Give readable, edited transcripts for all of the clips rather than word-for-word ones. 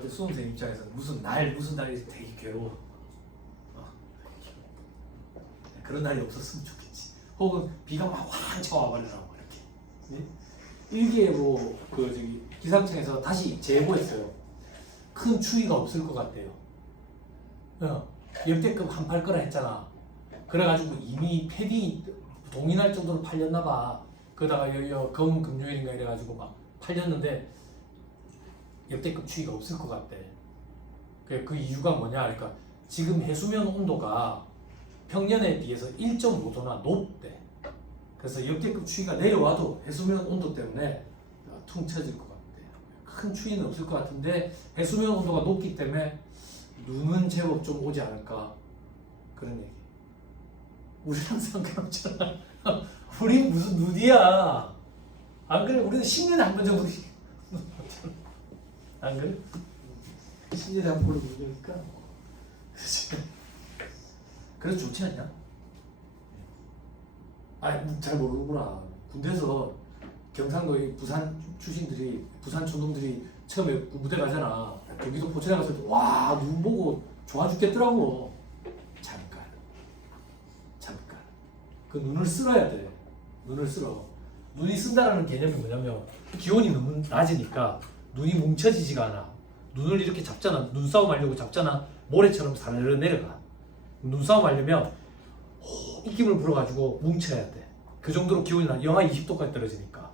볼 때 수험생 입장에서는 무슨 날이 되게 괴로워. 그런 날이 없었으면 좋겠지. 혹은 비가 막 확 쳐와버리더라고 이렇게. 일기예보 기상청에서 다시 제보했어요. 큰 추위가 없을 것 같대요. 역대급 한파일 거라 했잖아. 그래가지고 이미 패딩이 동의날 정도로 팔렸나봐. 그러다가 검은 금요일인가 이래가지고 막 팔렸는데 역대급 추위가 없을 것 같대. 그 이유가 뭐냐? 그러니까 지금 해수면 온도가 평년에 비해서 1.5도나 높대. 그래서 역대급 추위가 내려와도 해수면 온도 때문에 퉁 쳐질 것 같대. 큰 추위는 없을 것 같은데 해수면 온도가 높기 때문에 눈은 제법 좀 오지 않을까 그런 얘기. 우리랑 상관없잖아. 우린 무슨 눈이야. 안 그래? 우리는 10년에 한 번 정도 안 그래? 10년에 한 번으로 눈이니까. 그래서 좋지 않냐? 잘 모르구나. 군대에서 경상도 부산 출신들이 부산 촌놈들이 처음에 무대 가잖아. 경기도 포천에 갔을 때 와 눈 보고 좋아 죽겠더라고. 잠깐 그 눈을 쓸어야 돼. 눈을 쓸어. 눈이 쓴다라는 개념이 뭐냐면 기온이 너무 낮으니까 눈이 뭉쳐지지가 않아. 눈을 이렇게 잡잖아. 눈싸움 하려고 잡잖아. 모래처럼 사르르 내려가. 눈싸움 하려면 입김을 불어가지고 뭉쳐야 돼. 그 정도로 기온이 영하 20도까지 떨어지니까.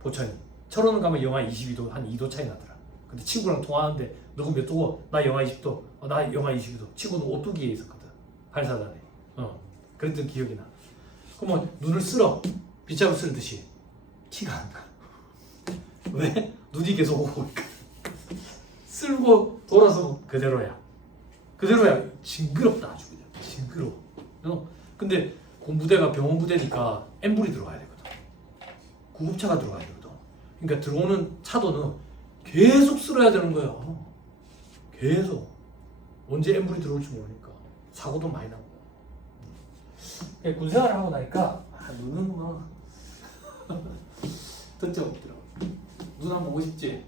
포천이. 철원은 가면 영하 22도, 한 2도 차이 나더라. 근데 친구랑 통화하는데 너가 몇 도고? 나 영하 20도. 나 영하 22도. 친구는 오뚜기에 있었거든. 발사단에. 그랬던 기억이 나. 그러면 눈을 쓸어. 빗자루 쓸듯이. 티가 안 나. 왜? 눈이 계속 오고 있니까. 쓸고 돌아서 그대로야. 징그럽다 아주 그냥. 징그러워. 근데 군부대가 병원 부대니까 엠불이 들어가야 되거든. 구급차가 들어가야 되거든. 그러니까 들어오는 차도는 계속 쓸어야 되는 거야. 계속. 언제 엠불이 들어올지 모르니까. 사고도 많이 나고. 군생활을 하고 나니까 눈은 뭐 던져 없더라고. 눈 한번 보고 싶지?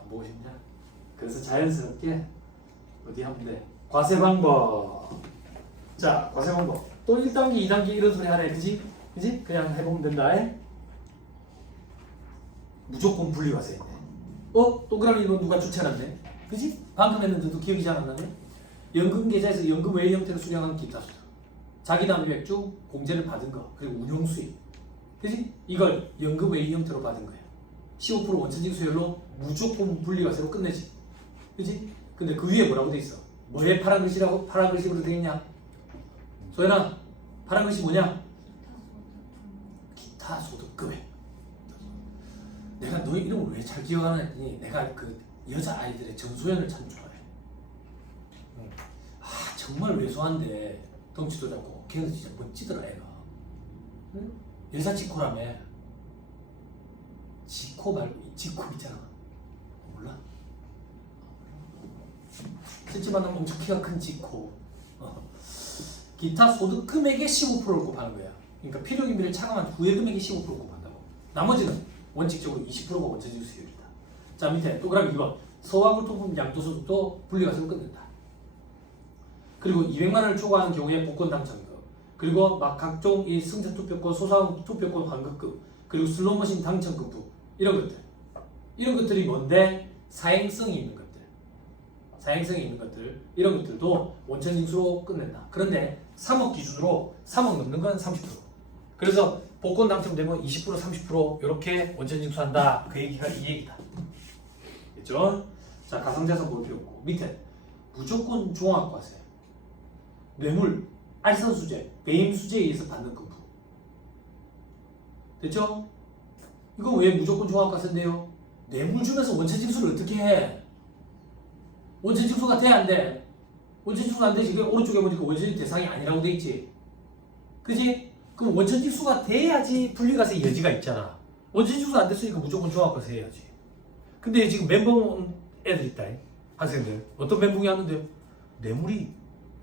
안 보고 싶냐? 그래서 자연스럽게 어디 하면 돼? 과세 방법. 자, 과세 방법. 또 1단계, 2단계 이런 소리 하래. 그지? 그냥 해보면 된다. 무조건 분리과세 있네. 동그라미 이거 누가 추천한대? 그지? 방금 했는데도 기억이 잘 안 나네? 연금 계좌에서 연금 외의 형태로 수령한 기타 수수. 자기 담배 맥주 공제를 받은 거. 그리고 운용 수익. 그지? 이걸 연금 외의 형태로 받은 거야. 15% 원천징수율로 무조건 분리과세로 끝내지. 그지? 근데 그 위에 뭐라고 돼 있어? 뭐에 파란 글씨로 돼 있냐? 소연아, 파란 글씨 뭐냐? 기타 소득금액. 내가 너의 이름을 왜 잘 기억하나 했더니 내가 그 여자 아이들의 전소연을 참 좋아해. 정말 왜소한데 덩치도 작고 걔는 진짜 멋지더라 애가. 여자 지코라며. 지코 말고 지코 있잖아. 몰라? 실제만 하면 엄청 키가 큰 지코. 기타 소득 금액의 15%를 곱하는 거야. 그러니까 필요기밀을 차감한 후의 금액의 15% 곱한다고. 나머지는 원칙적으로 20%가 원천징수율이다. 자, 밑에 동그라미 2번. 소화물토품 양도소득도 분리과세로 끝낸다. 그리고 200만 원을 초과하는 경우에 복권 당첨금, 그리고 막 각종 이 승자 투표권, 소소한 투표권 환급금, 그리고 슬롯머신 당첨금부 이런 것들이 뭔데? 사행성이 있는 것들 이런 것들도 원천징수로 끝낸다. 그런데 3억 기준으로 3억 넘는 건 30%. 그래서 복권 당첨되면 20% 30% 이렇게 원천징수한다. 그 얘기가 이 얘기다. 됐죠? 자, 가상자산 볼 필요 없고 밑에 무조건 종합과세, 뇌물, 알선수재, 배임수재에 의해서 받는 금부. 됐죠? 이거 왜 무조건 종합과세인데요? 뇌물 주면서 원천징수를 어떻게 해? 원천징수가 돼? 안 돼? 원천징수가 안 되지. 오른쪽에 보니까 원천징수 대상이 아니라고 돼 있지. 그지? 그럼 원천징수가 돼야지 분리과세 여지가 있잖아. 원천징수가 안 됐으니까 무조건 종합과세 해야지. 근데 지금 멘붕 애들 있다. 학생들. 어떤 멘붕이 왔는데요? 뇌물이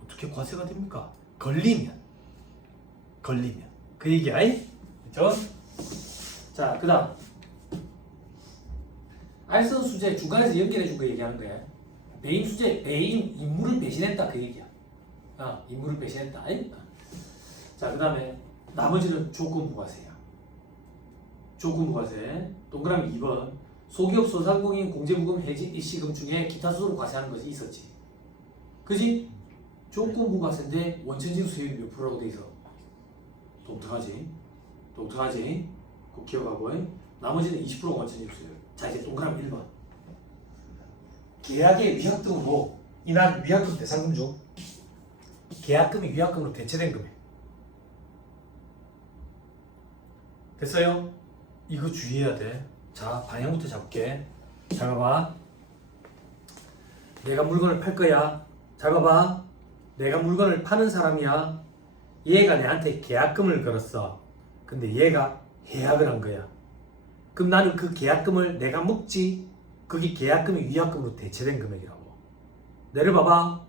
어떻게 과세가 됩니까? 걸리면. 그 얘기야. 그죠? 자, 그 다음. 알선 수재 중간에서 연결해 준 거 얘기하는 거야. 배임 수재, 배임 인물을 배신했다 그 얘기야. 인물을 배신했다. 자, 그 다음에 나머지는 조건부 과세야. 조건부 과세. 동그라미 2번. 소기업 소상공인 공제부금 해진 일시금 중에 기타 수수료 과세하는 것이 있었지. 그지? 조건부 과세인데 원천징수 세율이 몇 프로라고 돼 있어? 독특하지? 독특하지? 꼭 기억하고. 나머지는 20% 원천징수 세율. 자, 이제 동그라미 1번. 계약의 위약금으로 인한 위약금 대상금 중 계약금이 위약금으로 대체된 금액. 됐어요? 이거 주의해야 돼. 자, 방향부터 잡을게. 잘 봐봐. 내가 물건을 팔 거야. 잘 봐봐. 내가 물건을 파는 사람이야. 얘가 내한테 계약금을 걸었어. 근데 얘가 해약을 한 거야. 그럼 나는 그 계약금을 내가 먹지. 그게 계약금이 위약금으로 대체된 금액이라고. 내려봐봐.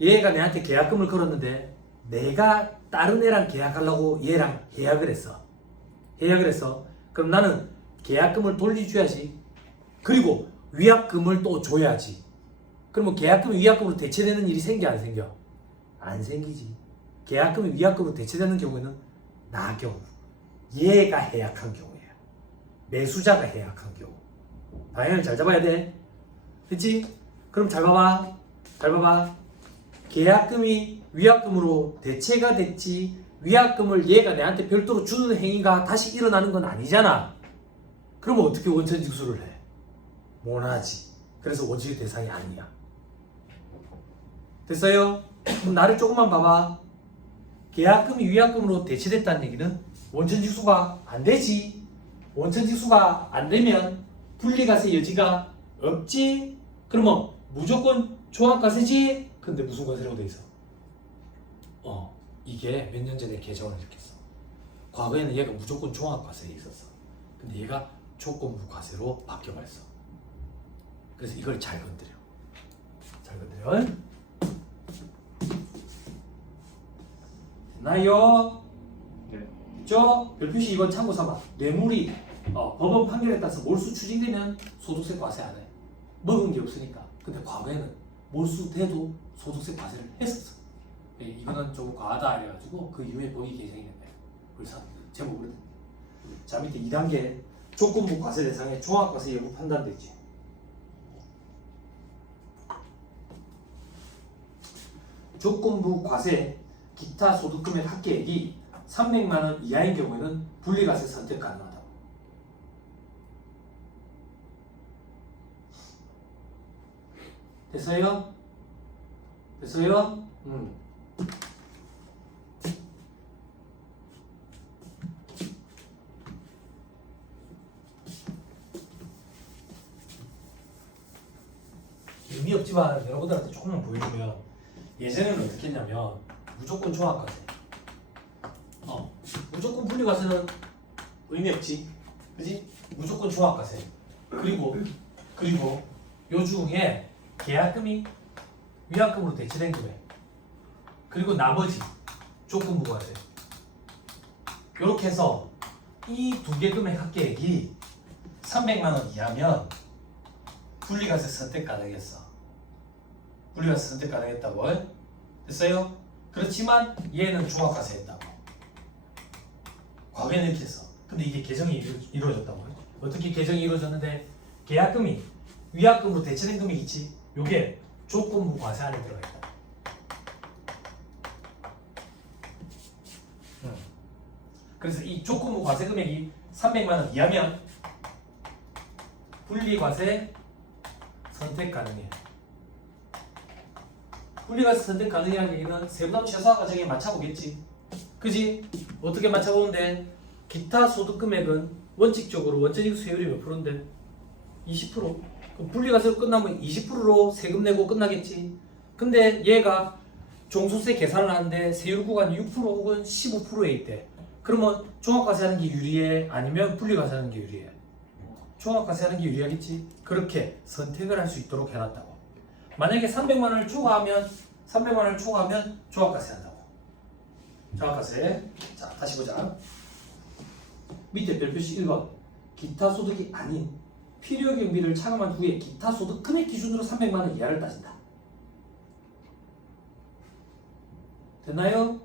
얘가 내한테 계약금을 걸었는데 내가 다른 애랑 계약하려고 얘랑 해약을 했어. 해약을 했어. 그럼 나는 계약금을 돌려줘야지. 그리고 위약금을 또 줘야지. 그러면 계약금이 위약금으로 대체되는 일이 생겨 안 생겨? 안 생기지. 계약금이 위약금으로 대체되는 경우에는 나 경우. 얘가 해약한 경우야. 매수자가 해약한 경우. 방향을 잘 잡아야 돼. 그치? 그럼 잘 봐봐. 잘 봐봐. 계약금이 위약금으로 대체가 됐지 위약금을 얘가 내한테 별도로 주는 행위가 다시 일어나는 건 아니잖아. 그러면 어떻게 원천징수를 해? 못하지. 그래서 원칙 대상이 아니야. 됐어요? 그럼 나를 조금만 봐봐. 계약금이 위약금으로 대체됐다는 얘기는 원천징수가 안 되지. 원천징수가 안 되면 분리과세 여지가 없지. 그러면 무조건 종합과세지. 근데 무슨 과세라고 돼 있어? 이게 몇 년 전에 개정을 이렇게 했어. 과거에는 얘가 무조건 종합과세에 있었어. 근데 얘가 조건부 과세로 바뀌어버렸어. 그래서 이걸 잘 건드려. 잘 건드려. 됐나요? 네. 있죠? 별표시 2번 참고 삼아. 뇌물이 법원 판결에 따라서 몰수 추징되면 소득세 과세 안 해. 먹은 게 없으니까. 근데 과거에는 몰수돼도 소득세 과세를 했었어. 이거는 조금 과하다 해가지고 그 이후에 법이 개정이 됐네. 그래서 제목으로. 자, 밑에 2단계 조건부 과세 대상에 종합과세 여부 판단되지. 조건부 과세 기타 소득금액 합계액이 300만 원 이하인 경우에는 분리과세 선택 가능하다고. 됐어요? 됐어요? 의미 없지만 여러분들한테 조금만 보여주면 예전에는 어떻게 했냐면 무조건 종합과세 무조건 분리과세는 의미 없지. 그지? 무조건 종합과세. 그리고 요 중에 계약금이 위약금으로 대체된 금액 그리고 나머지 조건부 과세 이렇게 해서 이 두 개 금액 합계액이 300만 원 이하면 분리과세 선택 가능했어. 분리과세 선택 가능했다고. 됐어요? 그렇지만 얘는 종합과세 했다고. 과거에는 이렇게 했어. 근데 이게 개정이 이루어졌다고. 어떻게 개정이 이루어졌는데 계약금이 위약금으로 대체된 금액이 있지. 요게 조건부 과세 안에 들어가 있다. 그래서 이 조건부 과세 금액이 300만 원 이하면 분리과세 선택 가능해. 분리과세 선택 가능이라는 얘기는 세부담 최소화 과정에 맞춰보겠지. 그지? 어떻게 맞춰보는데 기타 소득 금액은 원칙적으로 원천징수 세율이 몇 프로인데? 20%. 그럼 분리과세로 끝나면 20%로 세금 내고 끝나겠지. 근데 얘가 종소세 계산을 하는데 세율 구간이 6% 혹은 15%에 있대. 그러면 종합과세 하는 게 유리해? 아니면 분리과세 하는 게 유리해? 종합과세 하는 게 유리하겠지. 그렇게 선택을 할 수 있도록 해놨다고. 만약에 300만 원을 초과하면 종합과세 한다고. 종합과세. 자, 다시 보자. 밑에 별표시 1번. 기타 소득이 아닌 필요 경비를 차감한 후에 기타 소득 금액 기준으로 300만 원 이하를 따진다. 됐나요?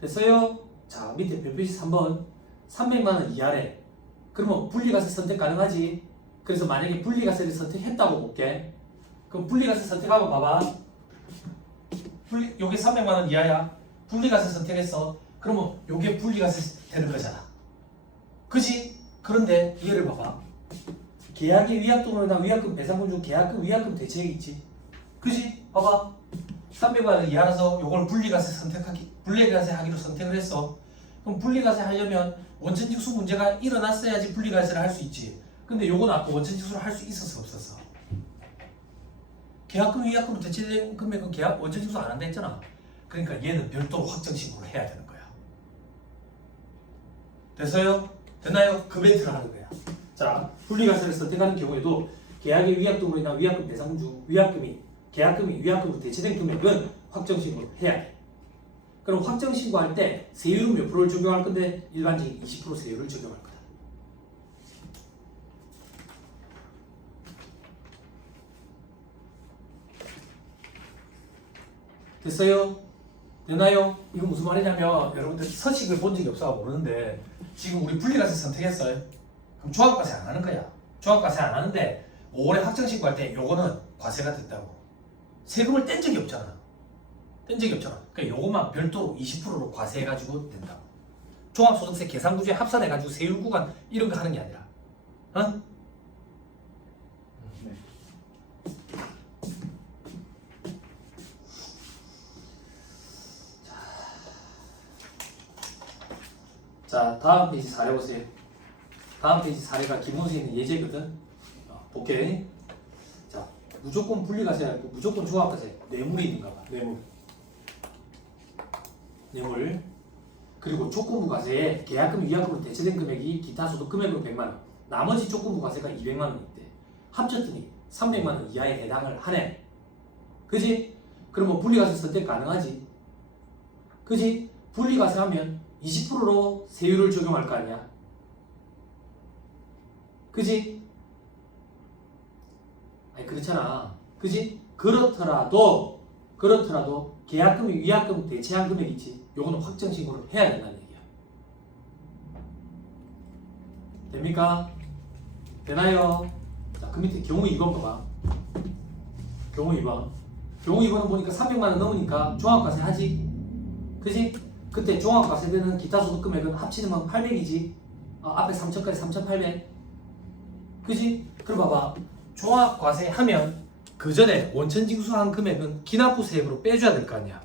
됐어요? 자, 밑에 별표시 3번 300만 원 이하래. 그러면 분리과세 선택 가능하지? 그래서 만약에 분리과세를 선택했다고 볼게. 그럼 분리과세 선택하면 봐봐. 요게 300만 원 이하야. 분리과세 선택했어. 그러면 요게 분리과세 되는 거잖아. 그지? 그런데 이해를 봐봐. 계약의 위약금으로나 위약금 배상금 중 계약금 위약금 대체액이 있지. 그지? 봐봐. 300만 원 이하라서 요걸 분리과세 하기로 선택을 했어. 그럼 분리과세 하려면 원천징수 문제가 일어났어야지 분리과세를 할 수 있지. 근데 요건 아까 원천징수를 할 수 있었어 없었어? 계약금 위약금으로 대체된 금액은 계약 원천징수 안 한다 했잖아. 그러니까 얘는 별도로 확정신고를 해야 되는 거야. 됐어요? 됐나요? 그 멘트를 하는 거야. 자, 분리과세를 선택하는 경우에도 계약의 위약금으로 인한 위약금 배상금 중 계약금이 위약금으로 대체된 금액은 확정신고를 해야 돼. 그럼 확정신고할 때 세율은 몇 프로를 적용할 건데 일반적인 20% 세율을 적용할 거다. 됐어요? 되나요? 이거 무슨 말이냐면 여러분들 서식을 본 적이 없어서 모르는데 지금 우리 분리과세 선택했어요. 그럼 종합과세 안 하는 거야. 종합과세 안 하는데 5월에 확정신고할 때 요거는 과세가 됐다고. 세금을 뗀 적이 없잖아. 그러니까 요것만 별도로 20%로 과세해가지고 된다고. 종합소득세 계산구조에 합산해가지고 세율 구간 이런 거 하는 게 아니라. 어? 네. 자, 다음 페이지 4에 보세요. 다음 페이지 4가 기본서에 있는 예제거든. 볼게. 자, 무조건 분리과세 아니고 무조건 종합과세. 뇌물이 있는가 봐. 뇌물. 그리고 조건부 과세에 계약금 위약금으로 대체된 금액이 기타 소득 금액으로 100만 원. 나머지 조건부 과세가 200만 원이 있대. 합쳤더니 300만 원 이하에 해당을 하네. 그지? 그러면 분리과세 선택 가능하지? 그지? 분리과세 하면 20%로 세율을 적용할 거 아니야? 그지? 아니 그렇잖아. 그지? 그렇더라도 계약금이 위약금 대체한 금액이 있지. 요거는 확정신고를 해야 된다는 얘기야. 됩니까? 되나요? 자, 그 밑에 경우 2번 봐봐. 경우 2번은 보니까 300만 원 넘으니까 종합과세 하지? 그지? 그때 종합과세되는 기타 소득 금액은 합치면 800이지. 앞에 3천까지 3,800. 그지? 그럼 봐봐. 종합과세 하면 그 전에 원천징수한 금액은 기납부세액으로 빼줘야 될 거 아니야.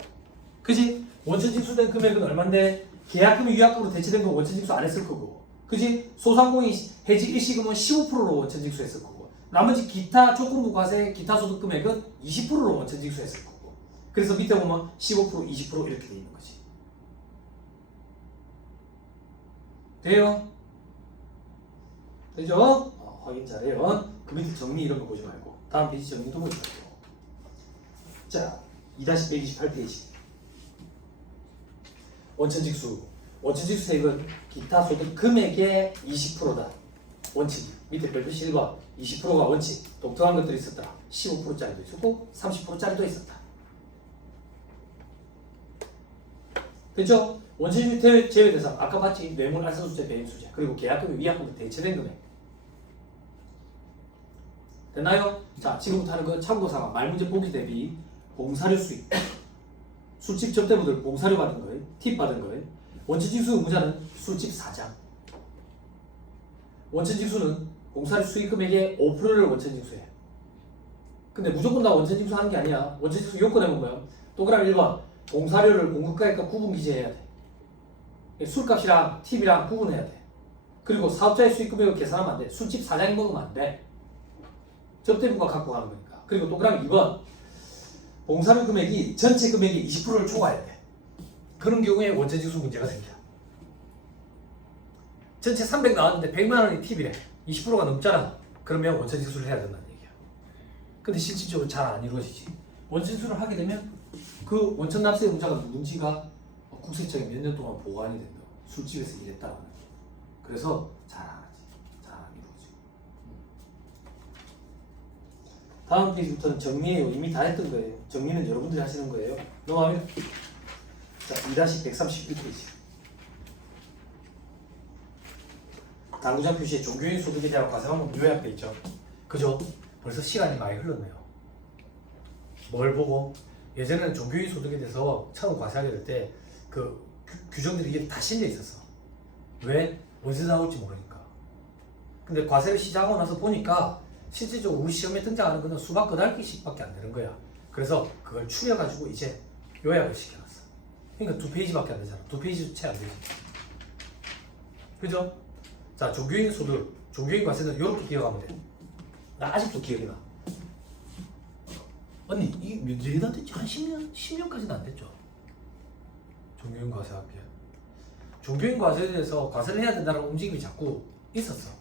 그지? 원천징수된 금액은 얼만데 계약금이 위약금으로 대체된 건 원천징수 안 했을 거고. 그지? 소상공인 해지 일시금은 15%로 원천징수했을 거고. 나머지 기타 조건부 과세 기타 소득 금액은 20%로 원천징수했을 거고. 그래서 밑에 보면 15%, 20% 이렇게 돼 있는 거지. 돼요? 되죠? 확인 잘해요. 그 밑에 정리 이런 거 보지 말고 다음 페이지 정리도 보지 말고. 자, 2-128페이지 원천징수세액은 기타 소득 금액의 20%다. 원칙. 밑에 별표시 1번 20%가 원칙. 독특한 것들이 있었다. 15%짜리도 있었고 30%짜리도 있었다. 됐죠? 원천징수 제외 대상 아까 봤지? 뇌물, 알선수재, 배임수재 그리고 계약금이 위약금으로 대체된 금액. 됐나요? 자, 지금부터 하는 건 참고사항 말문제 보기 대비 봉사료 수입 술집 접대부들 봉사료 받은 거예요. 팁 받은 거예요. 원천징수 의무자는 술집 사장. 원천징수는 봉사료 수익 금액의 5%를 원천징수해. 근데 무조건 다 원천징수 하는 게 아니야. 원천징수 요건에 보면 동그라미 1번 봉사료를 공급가액과 구분 기재해야 돼. 술값이랑 팁이랑 구분해야 돼. 그리고 사업자의 수익 금액을 계산하면 안 돼. 술집 사장이 먹으면 안 돼. 접대부가 갖고 가는 거니까. 그리고 동그라미 2번 봉사료 금액이 전체 금액의 20%를 초과해야 돼. 그런 경우에 원천징수 문제가 생겨. 전체 300 나왔는데 100만 원이 팁이래. 20%가 넘잖아. 그러면 원천징수를 해야 된다는 얘기야. 근데 실질적으로 잘 안 이루어지지. 원천징수를 하게 되면 그 원천납세 의무자가 누군지가 국세청에 몇 년 동안 보관이 된다고. 술집에서 일했다고 하는 거. 그래서 잘 안 하지. 다음 페이지부터는 정리예요. 이미 다 했던 거예요. 정리는 여러분들이 하시는 거예요. 넘어가면 자 2-131페이지. 당구장 표시에 종교인 소득에 대한 과세방법 요약돼 있죠. 그죠? 벌써 시간이 많이 흘렀네요. 뭘 보고? 예전에는 종교인 소득에 대해서 처음 과세하게 될 때 그 규정들이 이게 다 실려 있었어. 왜? 언제 나올지 모르니까. 근데 과세를 시작하고 나서 보니까 실질적으로 우리 시험에 등장하는 거는 수박 끄달기씩밖에 안 되는 거야. 그래서 그걸 추려가지고 이제 요약을 시켜놨어. 그러니까 2페이지밖에 안 되잖아. 2페이지도 채 안 되지. 그죠? 자, 종교인 소득, 종교인 과세는 이렇게 기억하면 돼. 나 아직도 기억이 나. 언니, 이게 몇 년이나 됐지? 한 10년? 10년까지는 안 됐죠? 종교인 과세 합의야. 종교인 과세에 대해서 과세를 해야 된다는 움직임이 자꾸 있었어.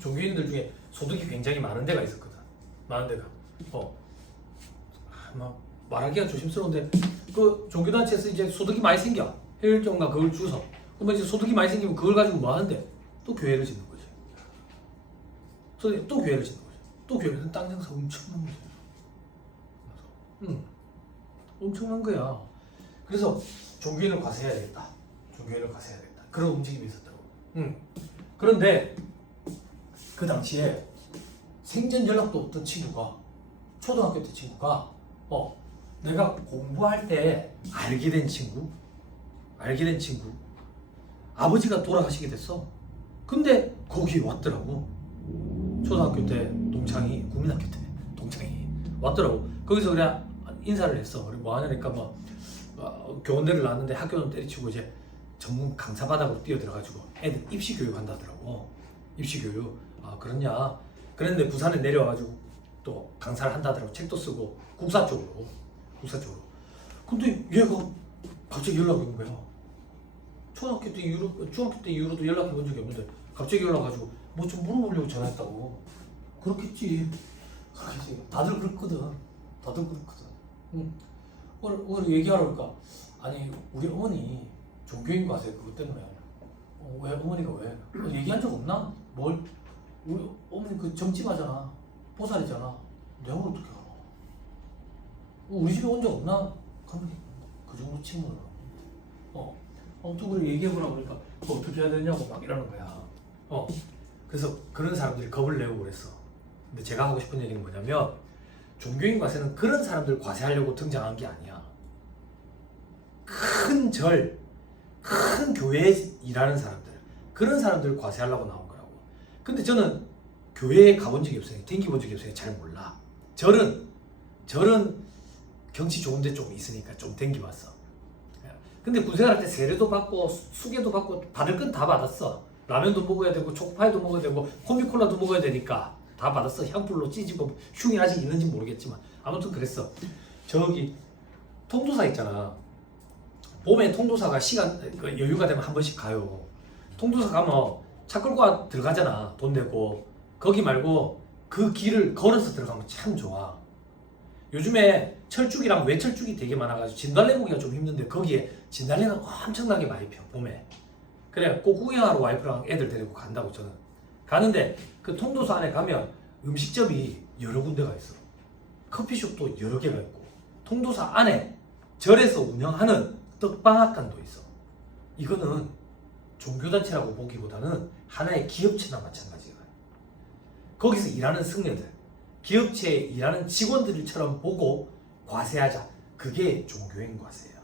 종교인들 중에 소득이 굉장히 많은 데가 있었거든. 많은 데가. 말하기가 조심스러운데 그 종교단체에서 이제 소득이 많이 생겨. 혈일종과 그걸 주서. 그러면 이제 소득이 많이 생기면 그걸 가지고 뭐 하는데? 또 교회를 짓는 거지. 또 교회를 짓는 거지. 또 교회는 땅 장사 엄청난 거지. 엄청난 거야. 그래서 종교인을 과세해야 되겠다. 종교인을 과세해야 되겠다. 그런 움직임이 있었다고. 그런데 그 당시에 생전 연락도 없던 친구가 초등학교 때 친구가 내가 공부할 때 알게 된 친구 아버지가 돌아가시게 됐어. 근데 거기 왔더라고. 초등학교 때 동창이 국민학교 때 동창이 왔더라고. 거기서 그래 인사를 했어. 그리고 뭐 하냐니까 교원대를 나왔는데 학교는 때려치고 이제 전문 강사 바닥으로 뛰어들어가지고 애들 입시 교육 한다더라고. 입시 교육. 아 그러냐. 그랬는데 부산에 내려와가지고 또 강사를 한다더라고. 책도 쓰고 국사 쪽으로. 근데 얘가 갑자기 연락이 온 거야. 중학교 때 이후로도 연락해 본 적이 없는데 갑자기 연락 가지고 뭐 좀 물어보려고 전화했다고. 그렇겠지. 다들 그렇거든. 오늘 얘기하러 그러니까 아니 우리 어머니 종교인 과세 그것 때문에 왜 어머니가 왜 얘기한 적 없나? 뭘? 우리 어머니 그 점집하잖아. 보살이잖아. 내가 어떻게 알아? 우리 집에 온 적 없나? 그 정도 친구를 아무튼 그래 얘기해보라 그러니까 어떻게 해야 되냐고 막 이러는 거야. 그래서 그런 사람들이 겁을 내고 그랬어. 근데 제가 하고 싶은 얘기는 뭐냐면 종교인 과세는 그런 사람들 과세하려고 등장한 게 아니야. 큰 교회에 일하는 사람들 그런 사람들 과세하려고 나온 거라고. 근데 저는 교회에 가본 적이 없어요. 댕겨본 적이 없어요. 잘 몰라. 절은 경치 좋은 데 좀 있으니까 좀 댕겨봤어. 근데 군생활 때 세례도 받고 수계도 받고 받을 건 다 받았어. 라면도 먹어야 되고 초코파이도 먹어야 되고 콤비콜라도 먹어야 되니까 다 받았어. 향불로 찌지고 흉이 아직 있는지 모르겠지만 아무튼 그랬어. 저기 통도사 있잖아. 봄에 통도사가 시간 여유가 되면 한 번씩 가요. 통도사 가면 차 끌고 들어가잖아. 돈 내고. 거기 말고 그 길을 걸어서 들어가면 참 좋아. 요즘에 철쭉이랑 외철쭉이 되게 많아가지고 진달래 보기가 좀 힘든데 거기에 진달래는 엄청나게 많이 펴 봄에. 그래 꼭 구경하러 와이프랑 애들 데리고 간다고 저는. 가는데 그 통도사 안에 가면 음식점이 여러 군데가 있어. 커피숍도 여러 개가 있고 통도사 안에 절에서 운영하는 떡방앗간도 있어. 이거는 종교단체라고 보기보다는 하나의 기업체나 마찬가지야. 거기서 일하는 승려들, 기업체에 일하는 직원들처럼 보고 과세하자. 그게 종교인 과세야.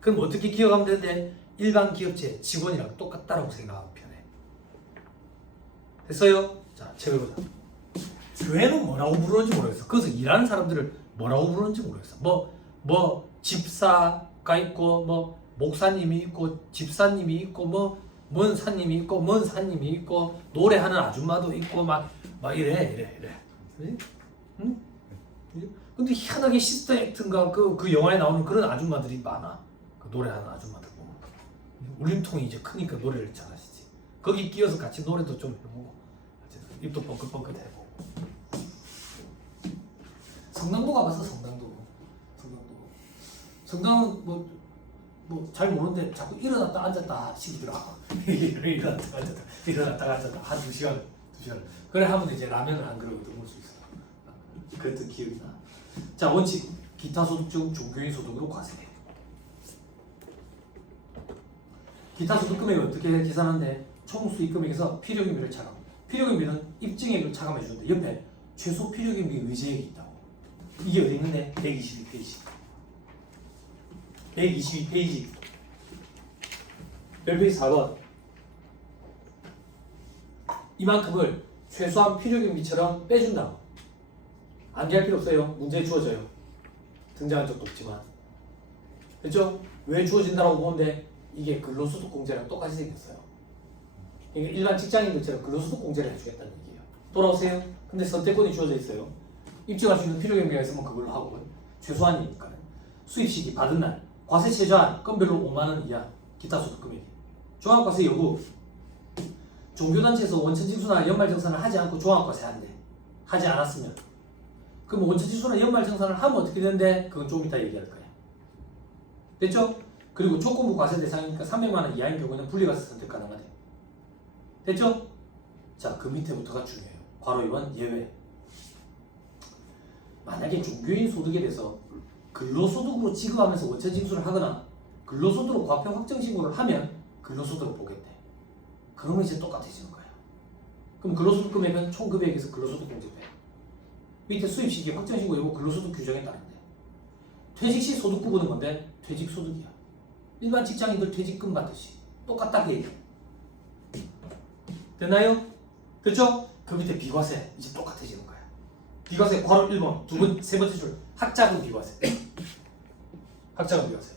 그럼 어떻게 기억하면 되는데 일반 기업체 직원이랑 똑같다라고 생각하면 편해. 됐어요? 자, 책을 보자. 교회는 뭐라고 부르는지 모르겠어. 거기서 일하는 사람들을 뭐라고 부르는지 모르겠어. 뭐 집사가 있고 뭐 목사님이 있고 집사님이 있고 뭔 사님이 있고 뭔 사님이 있고 노래하는 아줌마도 있고 막 이래. 응? 근데 희한하게 시스터 액트인가 그 영화에 나오는 그런 아줌마들이 많아. 그 노래하는 아줌마들 보면 울림통이 이제 크니까 노래를 잘하시지. 거기 끼어서 같이 노래도 좀 해보고 입도 뻥긋뻥긋 해보고. 성당도 가봤어. 성당은 뭐 잘 모르는데 자꾸 일어났다 앉았다 시키더라고. 일어났다 앉았다 한 2시간 그래 하면 이제 라면을 한 그릇 먹을 수 있어. 그랬던 기억이 나. 자, 원칙. 기타 소득 중 종교인 소득으로 과세해. 기타 소득 금액을 어떻게 계산하는데 총 수익 금액에서 필요경비를 차감. 필요경비는 입증액을 차감해 주는데 옆에 최소 필요경비 의제액이 있다고. 이게 어디 있는데? 122페이지. 122페이지. 별표지 4번. 이만큼을 최소한 필요경비처럼 빼준다고. 암기할 필요 없어요. 문제에 주어져요. 등장한 적도 없지만. 그렇죠? 왜 주어진다고 보는데 이게 근로소득공제랑 똑같이 생겼어요. 그러니까 일반 직장인들처럼 근로소득공제를 해주겠다는 얘기예요. 돌아오세요. 근데 선택권이 주어져 있어요. 입증할 수 있는 필요경비가 있으면 그걸로 하고 최소한이니까. 수입시기 받은 날 과세 최저한 건별로 5만 원 이하 기타 소득 금액이. 종합과세 여부. 종교단체에서 원천징수나 연말정산을 하지 않고 종합과세 한대. 하지 않았으면. 그럼 원천징수나 연말정산을 하면 어떻게 되는데? 그건 좀 이따 얘기할 거예요. 됐죠? 그리고 조건부 과세 대상이니까 300만 원 이하인 경우는 분리과세 선택 가능하대. 됐죠? 자, 그 밑에부터가 중요해요. 괄호 2번 예외. 만약에 종교인 소득에 대해서 근로소득으로 지급하면서 원천징수를 하거나 근로소득으로 과표 확정신고를 하면 근로소득을 보겠대. 그러면 이제 똑같아지는 거예요. 그럼 근로소득 금액은 총 금액에서 근로소득 공제돼. 밑에 수입시기 확정신고 여부 근로소득 규정에 따른대. 퇴직시 소득 구분은 뭔데? 퇴직소득이야. 일반 직장인들 퇴직금 받듯이 똑같다 그 얘기야. 됐나요? 됐죠? 그 밑에 비과세 이제 똑같아지는 거야. 비과세 괄호 1번 세 번째 줄 학자금 비과세. 학자금 비과세.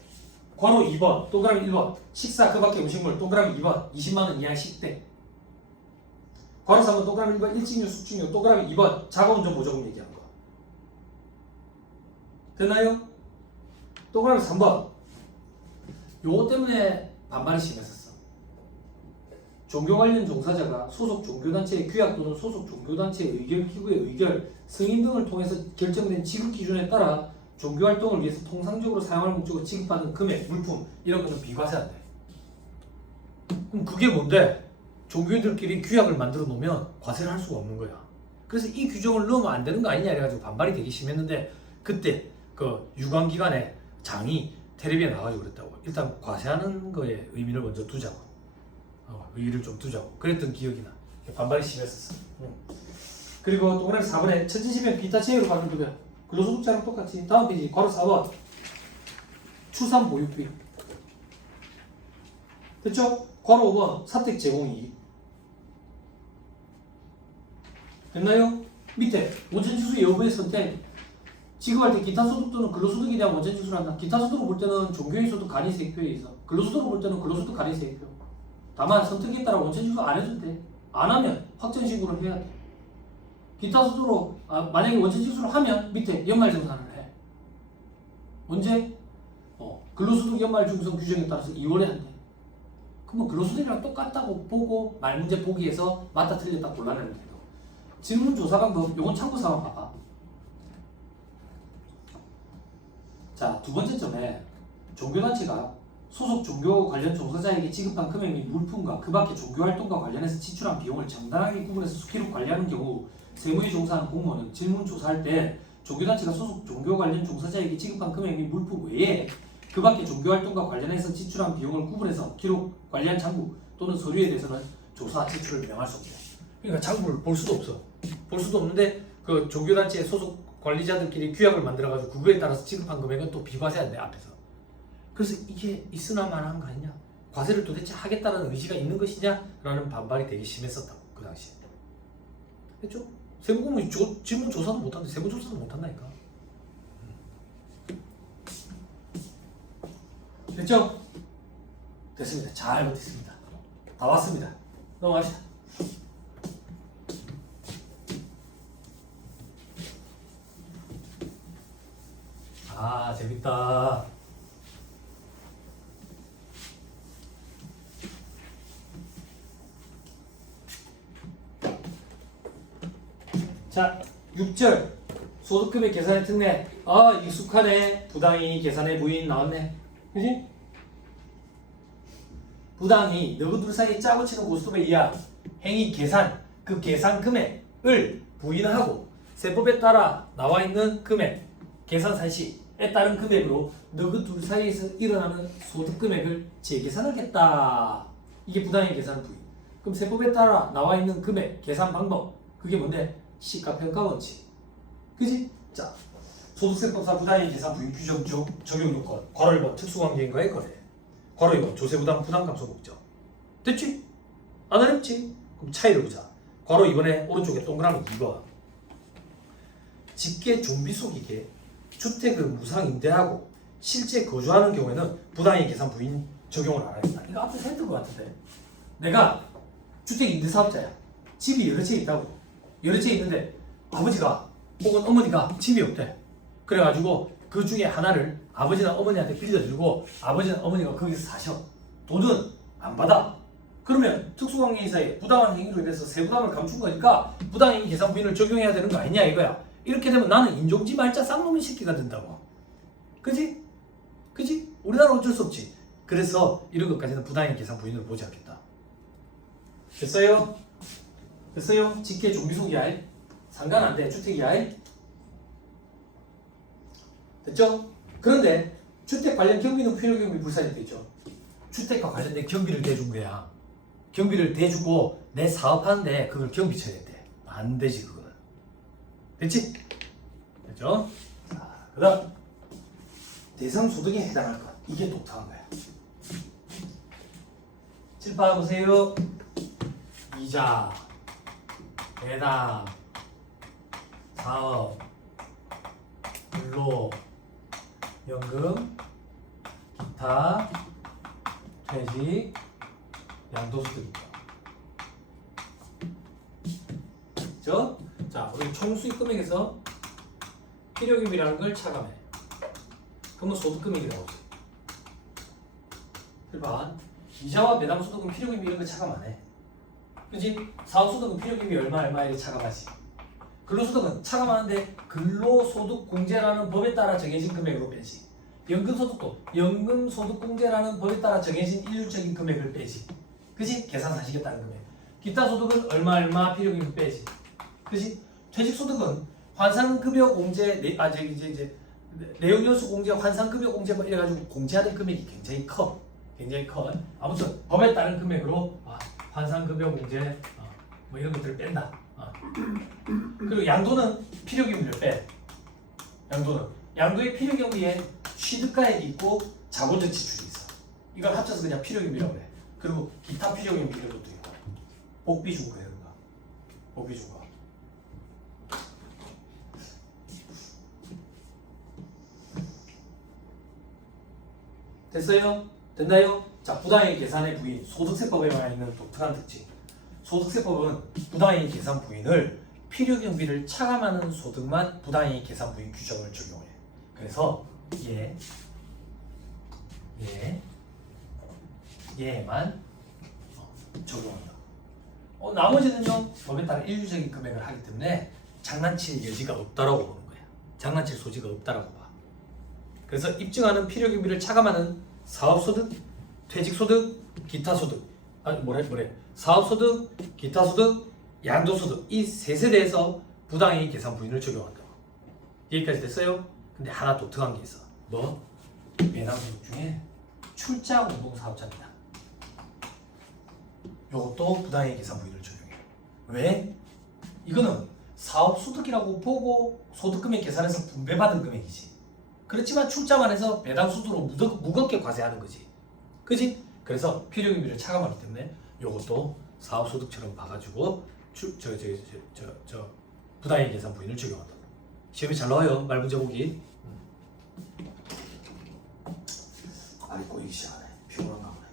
괄호 2번 동그라미 1번 식사 그 밖의 음식물 동그라미 2번 20만 원 이하의 식대. 괄호 3번 동그라미 1번 일찍료 숙직료 동그라미 2번 자가운전 보조금 얘기하는 거. 됐나요? 동그라미 3번 요거 때문에 반발이 심했었어. 종교 관련 종사자가 소속 종교단체의 규약 또는 소속 종교단체의 의결기구의 의결, 승인 등을 통해서 결정된 지급 기준에 따라 종교활동을 위해서 통상적으로 사용할 목적으로 지급받은 금액, 물품 이런 것은 비과세한대. 그럼 그게 뭔데? 종교인들끼리 규약을 만들어 놓으면 과세를 할 수가 없는 거야. 그래서 이 규정을 넣으면 안 되는 거 아니냐 해가지고 반발이 되게 심했는데 그때 그 유관기관의 장이 텔레비에 나와가지고 그랬다고. 일단 과세하는 거에 의미를 먼저 두자고. 의의를 좀 두자고. 그랬던 기억이 나. 반발이 심했었어. 그리고 동그라미 4번에 천지지변 기타 제외로 가는 급여. 근로소득자랑 똑같이. 다음 페이지 괄호 4번 출산 보육비. 됐죠? 괄호 5번 사택 제공이익. 됐나요? 밑에 원천징수 여부의 선택. 지급할 때 기타 소득 또는 근로소득에 대한 원천징수를 한다. 기타 소득을 볼 때는 종교인 소득 간이세액표에 있어. 근로소득을 볼 때는 근로소득 간이세액표. 다만 선택에 따라 원천징수 안 해도 돼. 안 하면 확정신고를 해야 돼. 기타 소득으로 만약에 원천징수를 하면 밑에 연말정산을 해. 언제? 근로소득 연말중성 규정에 따라서 2월에 한대. 그러면 근로소득이랑 똑같다고 보고 말문제 보기에서 맞다 틀렸다 골라내면 돼요. 질문조사 방법 요건 참고사항 봐봐. 자, 두 번째 점에 종교단체가 소속 종교 관련 종사자에게 지급한 금액 및 물품과 그 밖의 종교활동과 관련해서 지출한 비용을 정당하게 구분해서 수기로 관리하는 경우 세무에 종사하는 공무원은 질문조사할 때 종교단체가 소속 종교 관련 종사자에게 지급한 금액 및 물품 외에 그 밖의 종교활동과 관련해서 지출한 비용을 구분해서 기록, 관리한 장부 또는 서류에 대해서는 조사 지출을 명할 수 없대. 그러니까 장부를 볼 수도 없어. 볼 수도 없는데 그 종교단체의 소속 관리자들끼리 규약을 만들어가지고 그거에 따라서 지급한 금액은 또 비과세한대 앞에서. 그래서 이게 있으나 마나한 거 아니냐? 과세를 도대체 하겠다는 의지가 있는 것이냐? 라는 반발이 되게 심했었다고 그 당시에. 됐죠? 세무공무원이 질문 조사도 못하는데 세무조사도 못한다니까. 됐죠? 됐습니다. 잘 버텼습니다. 다 왔습니다. 넘어갑시다. 아, 재밌다. 자, 6절 소득금액 계산의 특례. 아, 익숙하네. 부당이 계산의 무인 나왔네. 그지? 부당이 너희 둘 사이에 짜고 치는 고스톱에 의한 행위 계산, 그 계산 금액을 부인하고 세법에 따라 나와 있는 금액 계산산 시에 따른 금액으로 너그 둘 사이에서 일어나는 소득 금액을 재계산하겠다. 이게 부당의 계산 부위. 그럼 세법에 따라 나와 있는 금액 계산 방법 그게 뭔데? 시가평가 원칙. 그지? 자, 소득세법상 부당의 계산 부위 규정 중 적용 요건 괄호 1번 특수관계인과의 거래 괄호 2번 조세부담 부담감소 목적. 됐지? 안 어렵지? 그럼 차이를 보자. 괄호 2번에 오른쪽에 동그라미 2번 집계 좀비 속이게 주택을 무상 임대하고 실제 거주하는 경우에는 부당의 계산 부인 적용을 안 하겠다. 이거 앞에서 했던 것 같은데. 내가 주택 임대 사업자야. 집이 여러 채 있다고. 여러 채 있는데 아버지가 혹은 어머니가 집이 없대. 그래가지고 그 중에 하나를 아버지나 어머니한테 빌려주고 아버지나 어머니가 거기서 사셔. 돈은 안 받아. 그러면 특수관계인 사이에 부당한 행위로 인해서 세부담을 감춘 거니까 부당행위 계산 부인을 적용해야 되는 거 아니냐 이거야. 이렇게 되면 나는 인종지 말자 쌍놈의 새끼가 된다고. 그지? 그지? 우리나라 어쩔 수 없지. 그래서 이런 것까지는 부당행위 계산 부인으로 보지 않겠다. 됐어요? 됐어요? 직계 종비속이야. 상관 안 돼. 주택이야. 됐죠? 그런데 주택 관련 경비는 필요경비 불사이 되죠. 주택과 관련된 경비를 대준 거야. 경비를 대주고 내 사업하는데 그걸 경비 쳐야 돼. 안 되지 그거는. 됐지? 됐죠? 자, 그 다음 대상 소득에 해당할 것. 이게 독특한 거야. 칠파 보세요. 이자, 배당, 사업, 근로, 연금, 기타, 퇴직, 양도소득입니다. 그렇죠? 자, 우리 총수익 금액에서 필요금이라는 걸 차감해. 그러면 소득금액이라고 하죠. 1번 이자와 배당 소득은 필요금이 이런 거 차감 안 해. 그지? 사업소득은 필요금이 얼마 이렇게 차감하지. 근로소득은 차감하는데 근로소득공제라는 법에 따라 정해진 금액으로 빼지. 연금소득도 연금소득공제라는 법에 따라 정해진 일률적인 금액을 빼지. 그지? 계산하시겠다는 금액. 기타소득은 얼마 필요금이 빼지. 그지? 퇴직소득은 환산급여공제 내용연수공제 환산급여공제 뭐 이래가지고 공제하는 금액이 굉장히 커. 아무튼 법에 따른 금액으로 환산급여공제 뭐 이런 것들을 뺀다. 그리고 양도는 필요경비를 빼. 양도의 필요경비에 취득가액이 있고 자본적 지출이 있어. 이걸 합쳐서 그냥 필요경비라고 해. 그리고 기타 필요경비 이런 것도 있고 복비 준 거 이런 거. 복비 준 거. 됐어요? 됐나요? 자, 부당행위 계산의 부인, 소득세법에 있는 독특한 특징. 소득세법은 부당행위 계산 부인을 필요경비를 차감하는 소득만 부당행위 계산 부인 규정을 적용해. 그래서 얘만 적용한다. 나머지는요 법에 따라 일률적인 금액을 하기 때문에 장난칠 여지가 없다라고 보는 거야. 장난칠 소지가 없다라고 봐. 그래서 입증하는 필요경비를 차감하는 사업소득, 퇴직소득, 기타소득, 사업소득, 기타소득, 양도소득 이 세 세대에서 부당행위 계산 부인을 적용한다. 여기까지 됐어요? 근데 하나 독특한 게 있어. 뭐? 배당소득 중에 출자공동사업자입니다. 이것도 부당행위 계산 부인을 적용해. 왜? 이거는 사업소득이라고 보고 소득금액 계산해서 분배받은 금액이지. 그렇지만 출자만 해서 배당수수로 무겁게 과세하는 거지. 그지? 그래서 필요경비를 차감하기 때문에 이것도 사업소득처럼 봐가지고 부당행위 계산 부인을 적용한다. 시험에 잘 나와요. 말문제 보기. 아니 꼬이기 시작하네. 피곤한가 보네.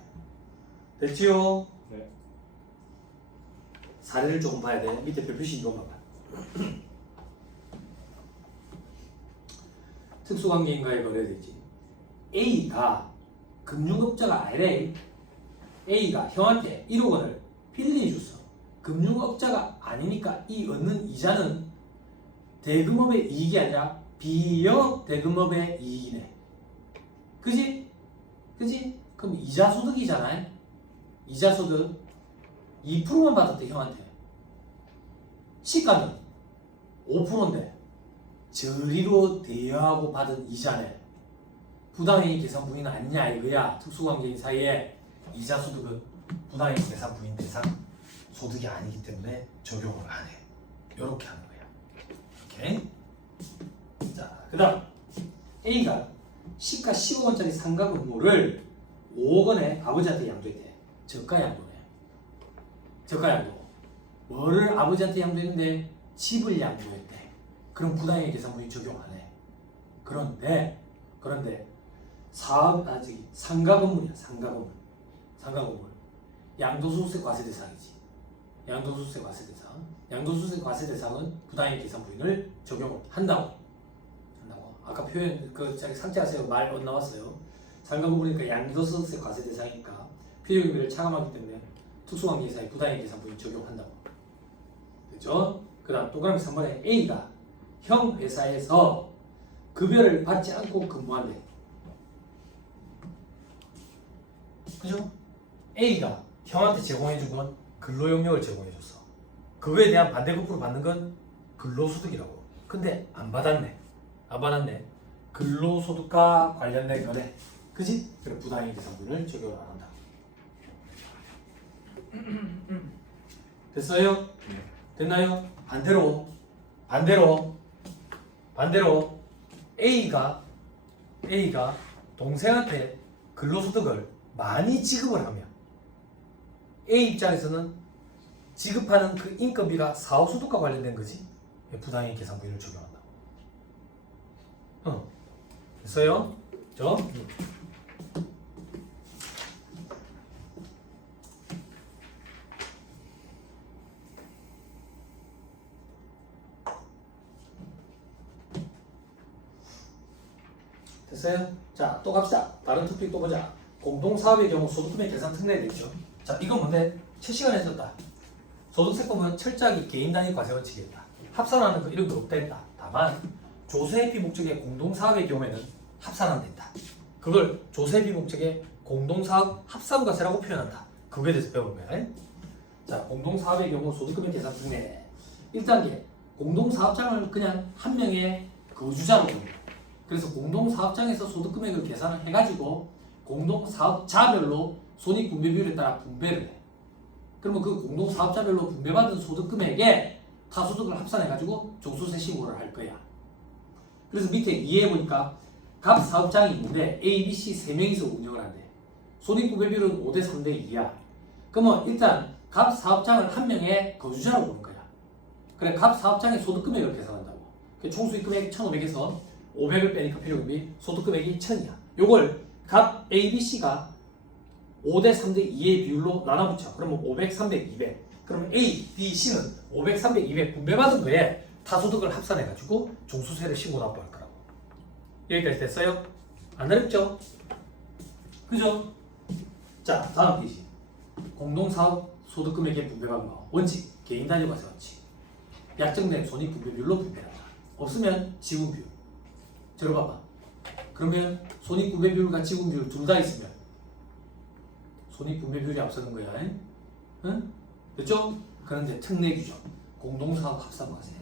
됐지요? 네. 사례를 조금 봐야 돼. 밑에 별표시 이것만 봐. 특수관계인과의 거래되지. A가 금융업자가 아니래. A가 형한테 1억 원을 빌려줬어. 금융업자가 아니니까 이 얻는 이자는 대금업의 이익이 아니라 비영업 대금업의 이익이네. 그지? 그럼 이자 소득이잖아. 이자 소득 2%만 받았대 형한테. 시가는 5%인데 저리로 대여하고 받은 이자네. 부당이익 계산 부인 아니냐 이거야. 특수관계인 사이에 이자 소득은 부당이익 계산 부인 대상 소득이 아니기 때문에 적용을 안 해. 이렇게 하는 거야. 오케이? 자, 그다음 A가 시가 10억 원짜리 상가 건물을 5억 원에 아버지한테 양도했대. 저가 양도네. 저가 양도. 뭐를 아버지한테 양도했는데 집을 양도했대. 그럼 부당이익 계산 부인 적용 안 해. 그런데 상가 건물이야. 상가 건물. 양도소득세 과세 대상이지. 양도소득세 과세 대상. 양도소득세 과세 대상은 부당이익 계산 부인을 적용을 한다고. 아까 표현 삭제하세요 말 안 나왔어요. 상가 건물이니까 양도소득세 과세 대상이니까 필요기비를 차감하기 때문에 특수관계사의 부당이익 계산 부인 적용한다고. 됐죠? 그다음 동그라미 3번에 A가 형 회사에서 급여를 받지 않고 근무한대. 그죠? A가 형한테 제공해준 건 근로영역을 제공해줬어. 그거에 대한 반대급부로 받는 건 근로소득이라고. 근데 안 받았네. 근로소득과 관련된 거네. 그지? 그래 부당이익 계산분을 적용을 안 한다. 됐어요? 네. 됐나요? 반대로 A가 동생한테 근로소득을 많이 지급을 하면 A 입장에서는 지급하는 그 인건비가 사후소득과 관련된 거지. 부당이익 계산분을 적용한다. 됐어요? 됐어요? 자, 또 갑시다. 다른 토픽 또 보자. 공동사업의 경우 소득금액 계산 특례 되죠. 자, 이건 뭔데? 실시간에 했었다. 소득세법은 철저하게 개인 단위 과세 원칙이었다. 합산하는 거 이런 거 없다 했다. 다만 조세 비목적의 공동사업의 경우에는 합산 안 된다. 그걸 조세 비목적의 공동사업 합산과세라고 표현한다. 그거에 대해서 배우는 거야. 자, 공동사업의 경우 소득금액 계산 특례 1단계 공동사업장을 그냥 한 명의 거주자로 봅니다. 그래서 공동사업장에서 소득금액을 계산을 해가지고 공동사업자별로 손익분배 비율에 따라 분배를 해. 그러면 그 공동사업자별로 분배받은 소득금액에 타소득을 합산해가지고 종수세 신고를 할 거야. 그래서 밑에 2에 보니까 각 사업장이 있는데 A, B, C 3명이서 운영을 한대. 손익분배 비율은 5대 3대 2야. 그러면 일단 각 사업장을 한 명의 거주자로 보는 거야. 그래, 각 사업장의 소득금액을 계산한다고. 총수익금액 1,500에서 500을 빼니까 필요금이 소득금액이 1,000이야. 요걸 각 A, B, C가 5대 3대 2의 비율로 나눠붙여. 그러면 500, 300, 200. 그러면 A, B, C는 500, 300, 200 분배받은 거에 타소득을 합산해가지고 종수세를 신고 납부할 거라고. 여기까지 됐어요? 안 어렵죠? 그죠? 자, 다음 페이지. 공동사업 소득금액의 분배받은 거. 원칙, 개인 단위 과세 원칙. 약정된 손익분배 비율로 분배한다. 없으면 지분 비율. 들어봐봐. 그러면 손익분배 비율과 지분 비율 둘 다 있으면 손익분배 비율이 앞서는 거야. 응? 됐죠? 그런데 특례 규정. 공동사업 합산과세.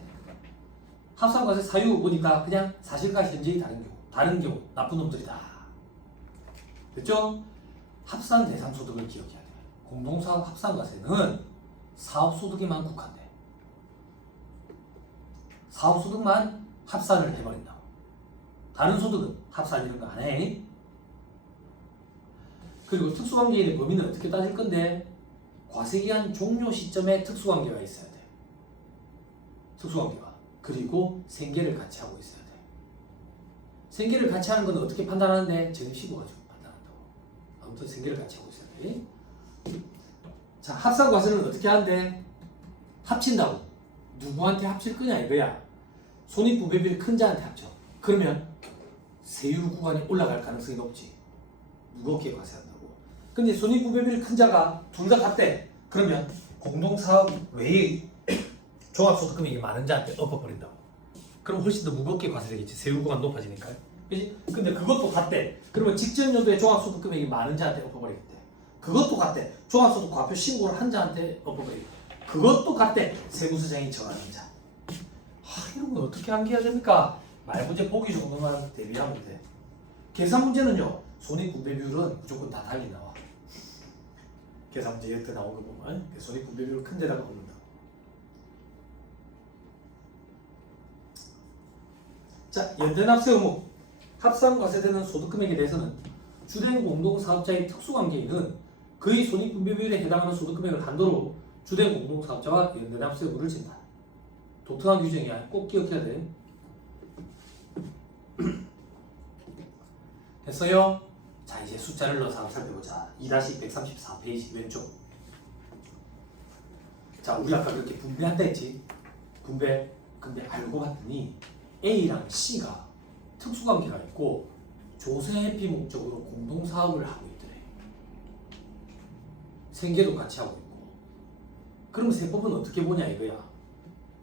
합산과세 사유 보니까 그냥 사실과 현재의 다른 경우 나쁜 놈들이다. 됐죠? 합산 대상 소득을 기억해야 돼. 공동사업 합산과세는 사업소득에만 국한돼. 사업소득만 합산을 해버린다. 다른 소득은 합산 이런 거 안 해. 그리고 특수관계인의 범위는 어떻게 따질 건데 과세기한 종료 시점에 특수관계가 있어야 돼. 특수관계가. 그리고 생계를 같이 하고 있어야 돼. 생계를 같이 하는 건 어떻게 판단하는데 정시고 가지고 판단한다고. 아무튼 생계를 같이 하고 있어야 돼. 자, 합산과세는 어떻게 하는데 합친다고. 누구한테 합칠 거냐 이거야. 손익분배비율 큰 자한테 합쳐. 그러면 세율 구간이 올라갈 가능성이 높지. 무겁게 과세한다고. 근데 손익분배비율 큰 자가 둘 다 같대. 그러면 공동사업 외의 종합소득금액이 많은 자한테 엎어버린다고. 그럼 훨씬 더 무겁게 과세되겠지. 세율 구간 높아지니까요. 그치? 근데 그것도 같대. 그러면 직전 연도에 종합소득금액이 많은 자한테 엎어버리겠대. 그것도 같대. 종합소득 과표 신고를 한 자한테 엎어버리겠대. 그것도 같대. 세무서장이 정하는 자. 이런 건 어떻게 암기해야 됩니까? 말문제 보기 정도만 대비하면 돼. 계산 문제는요. 손익분배 비율은 무조건 다 달리 나와. 계산 문제 이렇게 나오는 거 보면 손익분배 비율 큰 데다가 보는다. 자, 연대납세 의무. 합산과세되는 소득금액에 대해서는 주된 공동사업자의 특수관계인은 그의 손익분배 비율에 해당하는 소득금액을 한도로 주된 공동사업자와 연대납세 의무를 진다. 독특한 규정이야. 꼭 기억해야 돼. 됐어요? 자, 이제 숫자를 넣어서 한번 살펴보자. 2-134 페이지 왼쪽. 자, 우리 아까 그렇게 분배한다 했지? 분배. 근데 알고 봤더니 A랑 C가 특수관계가 있고 조세회피 목적으로 공동사업을 하고 있더래. 생계도 같이 하고 있고. 그럼 세법은 어떻게 보냐 이거야.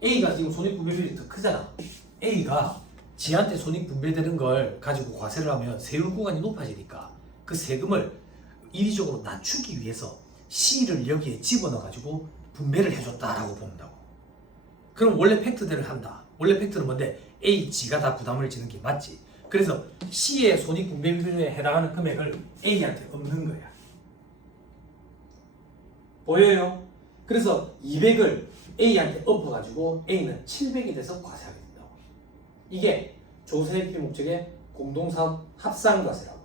A가 지금 손익분배율이 더 크잖아. A가 지한테 손익분배되는 걸 가지고 과세를 하면 세율 구간이 높아지니까 그 세금을 인위적으로 낮추기 위해서 C를 여기에 집어넣어가지고 분배를 해줬다라고 본다고. 그럼 원래 팩트대로 한다. 원래 팩트는 뭔데? A, G가 다 부담을 지는 게 맞지. 그래서 C의 손익분배율에 해당하는 금액을 A한테 없는 거야. 보여요? 그래서 200을 A한테 엎어가지고 A는 700이 돼서 과세하게 된다고. 이게 조세회피 목적의 공동사업 합산과세라고.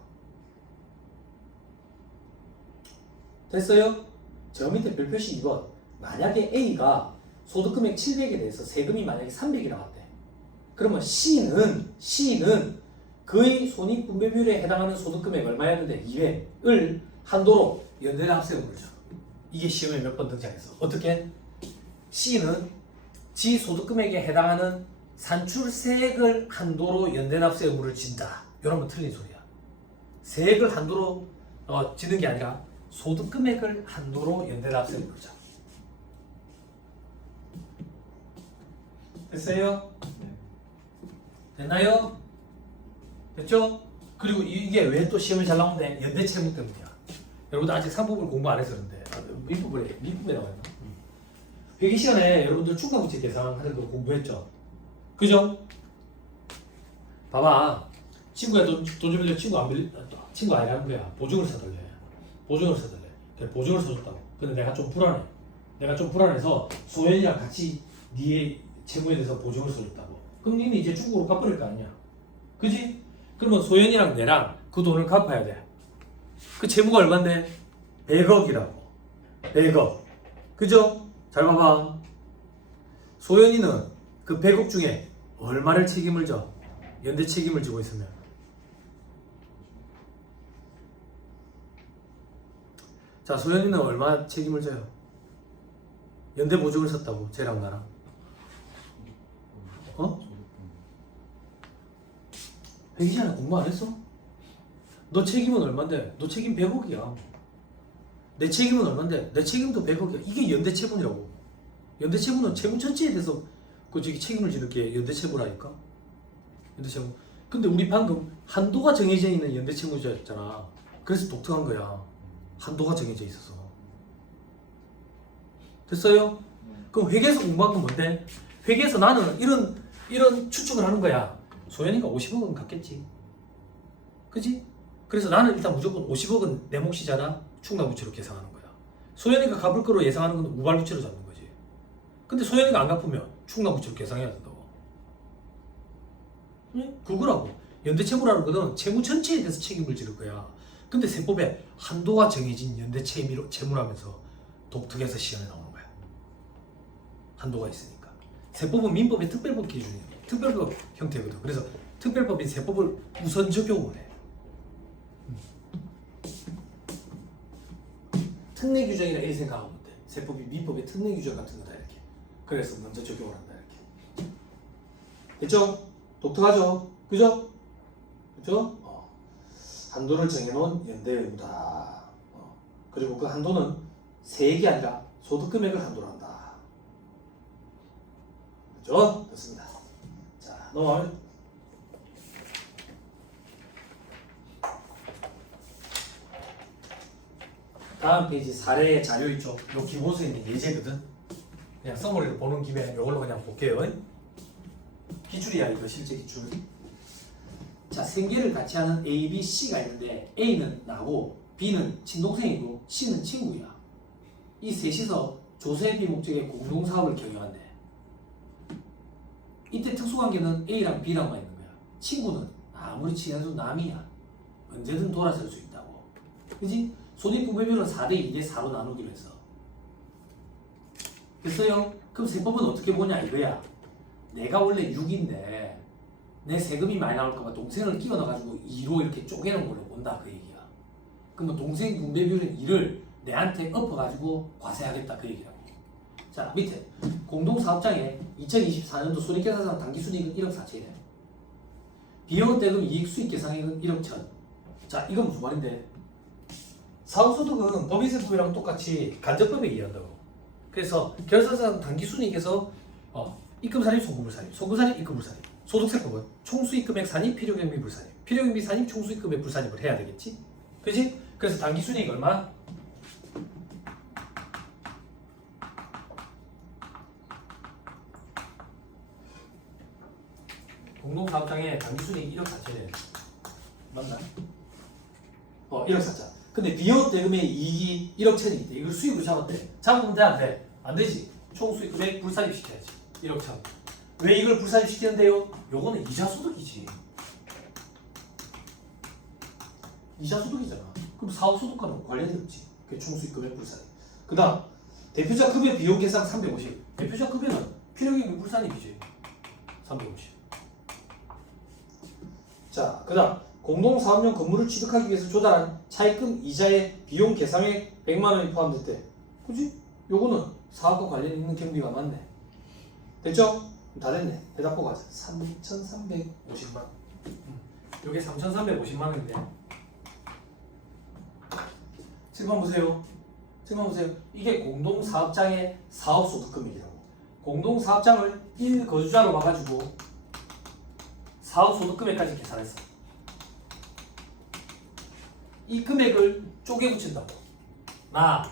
됐어요? 저 밑에 별표시 2번. 만약에 A가 소득금액 700에 대해서 세금이 만약에 300이 나왔대. 그러면 C는 그의 손익분배비율에 해당하는 소득금액 얼마였는데 200을 한도로 연대납세 의무를 줘. 이게 시험에 몇 번 등장했어. 어떻게? C는 지 소득금액에 해당하는 산출세액을 한도로 연대납세 의무를 진다. 이러면 틀린 소리야. 세액을 한도로 지는 게 아니라 소득금액을 한도로 연대납세 의무를 줘. 됐어요? 됐나요? 됐죠? 그리고 이게 왜 또 시험에 잘 나오는데 연대채무 때문이야. 여러분들 아직 3부분 공부 안 해서 그런데 밑부분에 나와요. 회계 시간에 여러분들 충당부채 계산하는 거 공부했죠? 그죠? 봐봐. 친구야 돈 좀 빌려. 친구 아니라는 거야. 보증을 사달래. 그래, 보증을 사줬다고. 근데 내가 좀 불안해서 소연이랑 같이 네 채무에 대해서 보증을 써줬다고. 그럼 니는 이제 중국으로 갚아버릴 거 아니야. 그지? 그러면 소연이랑 내랑 그 돈을 갚아야 돼. 그 채무가 얼만데? 100억이라고. 100억. 그죠? 잘 봐봐. 소연이는 그 100억 중에 얼마를 책임을 져? 연대 책임을 지고 있으면. 자, 소연이는 얼마 책임을 져요? 연대 보증을 썼다고. 쟤랑 나랑. 회계시간에 공부 안 했어? 너 책임은 얼만데? 너 책임 100억이야. 내 책임은 얼만데? 내 책임도 100억이야. 이게 연대채무라고. 연대채무는 채무 전체에 대해서 책임을 지는 게 연대채무라니까. 연대채무. 근데 우리 방금 한도가 정해져 있는 연대채무자였잖아. 그래서 독특한 거야. 한도가 정해져 있어서. 됐어요? 그럼 회계에서 공부한 건 뭔데? 회계에서 나는 이런 추측을 하는 거야. 소연이가 50억은 갚겠지. 그지? 그래서 나는 일단 무조건 50억은 내 몫이잖아. 충당부채로 계산하는 거야. 소연이가 갚을 거로 예상하는 건 우발부채로 잡는 거지. 근데 소연이가 안 갚으면 충당부채로 계산해야 된다고. 응? 그거라고. 연대채무라는 거는 채무 전체에 대해서 책임을 지를 거야. 근데 세법에 한도가 정해진 연대채무라면서 독특해서 시험에 나오는 거야. 한도가 있으니까. 세법은 민법의 특별법 기준이야. 특별법 형태거든. 그래서 특별법인 세법을 우선 적용을 해. 특례 규정이라 이렇게 생각하면 돼. 세법이 민법의 특례 규정 같은 거다 이렇게. 그래서 먼저 적용을 한다 이렇게. 됐죠? 독특하죠? 그죠? 그죠? 한도를 정해놓은 연대 의무다. 그리고 그 한도는 세액이 아니라 소득금액을 한도로 한다. 그죠? 됐습니다. 자, 넘어가면 다음 페이지 사례 자료 있죠? 요 기본서에 있는 예제거든. 그냥 써머리를 보는 김에 이걸로 그냥 볼게요. 기출이야 이거 실제 기출. 자, 생계를 같이 하는 A, B, C가 있는데 A는 나고 B는 친동생이고 C는 친구야. 이 셋이서 조세 비목적의 공동사업을 경영한대. 이때 특수관계는 A랑 B랑만 있는 거야. 친구는 아무리 친해도 남이야. 언제든 돌아설 수 있다고. 그지? 손익분배율은 4대 2대 4로 나누기로 했어. 됐어요? 그럼 세법은 어떻게 보냐 이거야. 내가 원래 6인데 내 세금이 많이 나올까봐 동생을 끼워 넣어가지고 2로 이렇게 쪼개는 걸로 본다 그 얘기야. 그러면 동생 분배 비율은 2를 내한테 엎어가지고 과세하겠다 그 얘기라고. 자, 밑에 공동사업장에 2024년도 손익계산상 당기순이익은 1억 4천이래. 비용 대금 이익 수익 계산액은 1억 1천. 자, 이건 무슨 말인데? 사업소득은 법인세법이랑 똑같이 간접법에 의한다고. 그래서 결산상 당기순이익에서 입금산입, 송금불산입, 송금산입, 입금불산입. 소득세법은 총수익금액 산입, 필요경비 불산입, 필요경비 산입, 총수익금액 불산입을 해야 되겠지? 그지? 그래서 당기순이익 얼마? 공동사업장에 당기순이익 1억 4천이래. 맞나? 1억 4천. 근데 비용 대금의 이익이 1억 1천이 있대. 이걸 수익으로 잡았대. 잡으면 돼? 안 돼? 안 되지. 총수익금액 불산입시켜야지. 1억 1천. 왜 이걸 불산입시키는데요? 요거는 이자소득이지. 이자소득이잖아. 그럼 사업소득과는 관련이 없지. 그게 총수익금액 불산입. 그 다음 대표자 급여 비용 계산 350. 대표자 급여는 필요경비 불산입이지. 350. 자, 그 다음 공동사업용 건물을 취득하기 위해서 조달한 차입금 이자의 비용 계산액 100만 원이 포함됐대. 그지? 요거는 사업과 관련 있는 경비가 맞네. 됐죠? 다 됐네. 대답 보고 가자. 3,350만. 요게 3,350만 원인데. 7번 보세요. 7번 보세요. 이게 공동사업장의 사업소득금액이라고. 공동사업장을 1거주자로 봐가지고 사업소득금액까지 계산했어. 이 금액을 쪼개 붙인다고. 나,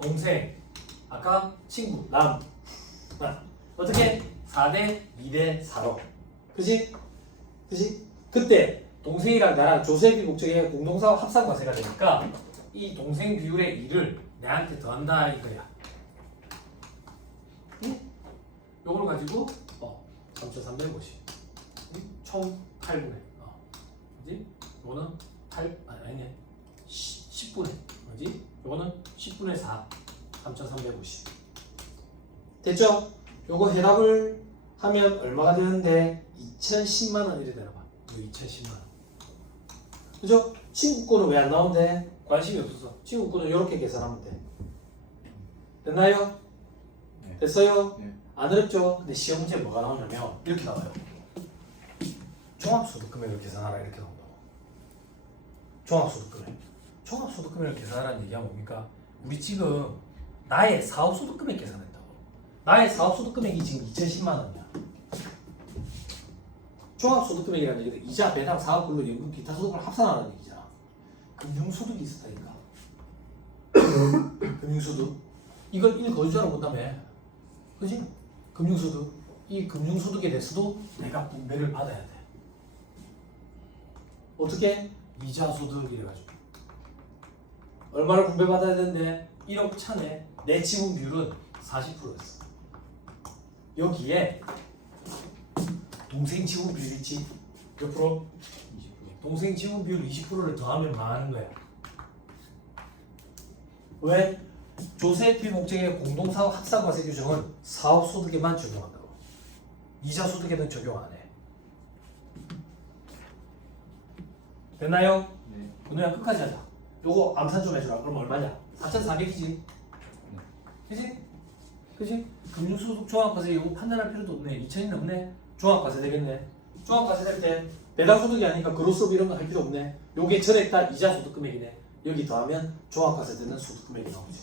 동생, 아까 친구, 남. 어떻게? 4대 2대 4로. 그지? 그지? 그때 동생이랑 나랑 조세비 목적의 공동사업 합산과세가 되니까 이 동생 비율의 2를 내한테 더한다 이거야. 응? 요걸 가지고 3,350. 총 8분의. 그지? 요거는 8, 10분의. 그지? 요거는 10분의 4. 3,350. 됐죠? 요거 해답을 하면 얼마가 되는데 2,010만 원 이래 되나 봐. 이거 2,010만 원. 그죠? 친구 거는 왜 안 나온대? 관심이 없어서. 친구 거는 이렇게 계산하면 돼. 됐나요? 네. 됐어요? 네. 안 어렵죠? 근데 시험 문제에 뭐가 나오냐면 이렇게 나와요. 종합소득금액을 계산하라 이렇게 나온다고. 종합소득금액. 종합소득금액을 계산하라는 얘기가 뭡니까? 우리 지금 나의 사업소득금액 계산했다고. 나의 사업소득금액이 지금 2,010만 원이야. 종합소득금액이라는 얘기는 이자, 배당, 사업근로, 연금, 기타 소득을 합산하는 얘기잖아. 금융소득이 있었다니까. 금융소득. 이걸 1거주자로 본다며. 그지? 금융소득. 이 금융소득에 대해서도 내가 분배를 받아야 돼. 어떻게? 이자소득 이래가지고. 얼마를 분배받아야 되는데 1억 천에 내 지분 비율은 40%였어. 여기에 동생 지분 비율 있지? 몇 프로? 20%. 동생 지분 비율 20%를 더하면 망하는 거야. 왜? 조세비 목적의 공동사업 합산과세 규정은 사업소득에만 적용한다고. 이자소득에는 적용 안 해. 됐나요? 네. 그냥 끝까지 하자. 요거 암산 좀 해주라. 그럼 얼마냐? 4,400이지. 그지? 그지? 금융소득 종합과세 요거 판단할 필요도 없네. 2,000이 넘네. 종합과세 되겠네. 종합과세 될 때 배당소득이 아니니까 그로스업 이런 거 할 필요 없네. 요게 전액 다 이자소득 금액이네. 여기 더하면 종합과세 되는 소득 금액이 나오지.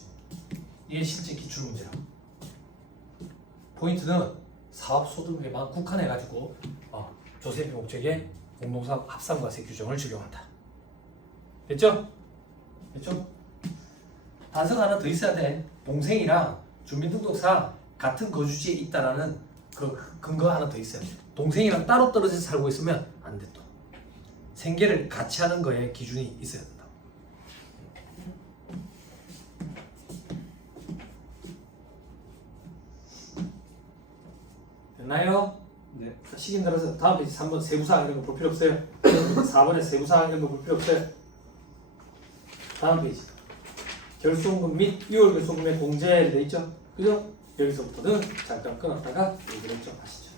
이게 실제 기출문제라. 포인트는 사업소득에만 국한해가지고 조세비 목적의 공동사업 합산과세 규정을 적용한다. 됐죠? 됐죠? 단서가 하나 더 있어야 돼. 동생이랑 주민등록상 같은 거주지에 있다라는 그 근거 하나 더 있어야 돼. 동생이랑 따로 떨어져서 살고 있으면 안 돼 또. 생계를 같이 하는 거에 기준이 있어야 된다. 됐나요? 네. 시긴 들어서 다음 페이지 3번 세부사항 이런 거 볼 필요 없어요. 4번에 세부사항 이런 거 볼 필요 없어요. 다음 페이지 결손금 및 6월 결손금의 공제를 돼 있죠. 그죠? 여기서부터는 잠깐 끊었다가 얘기를 좀 하시죠.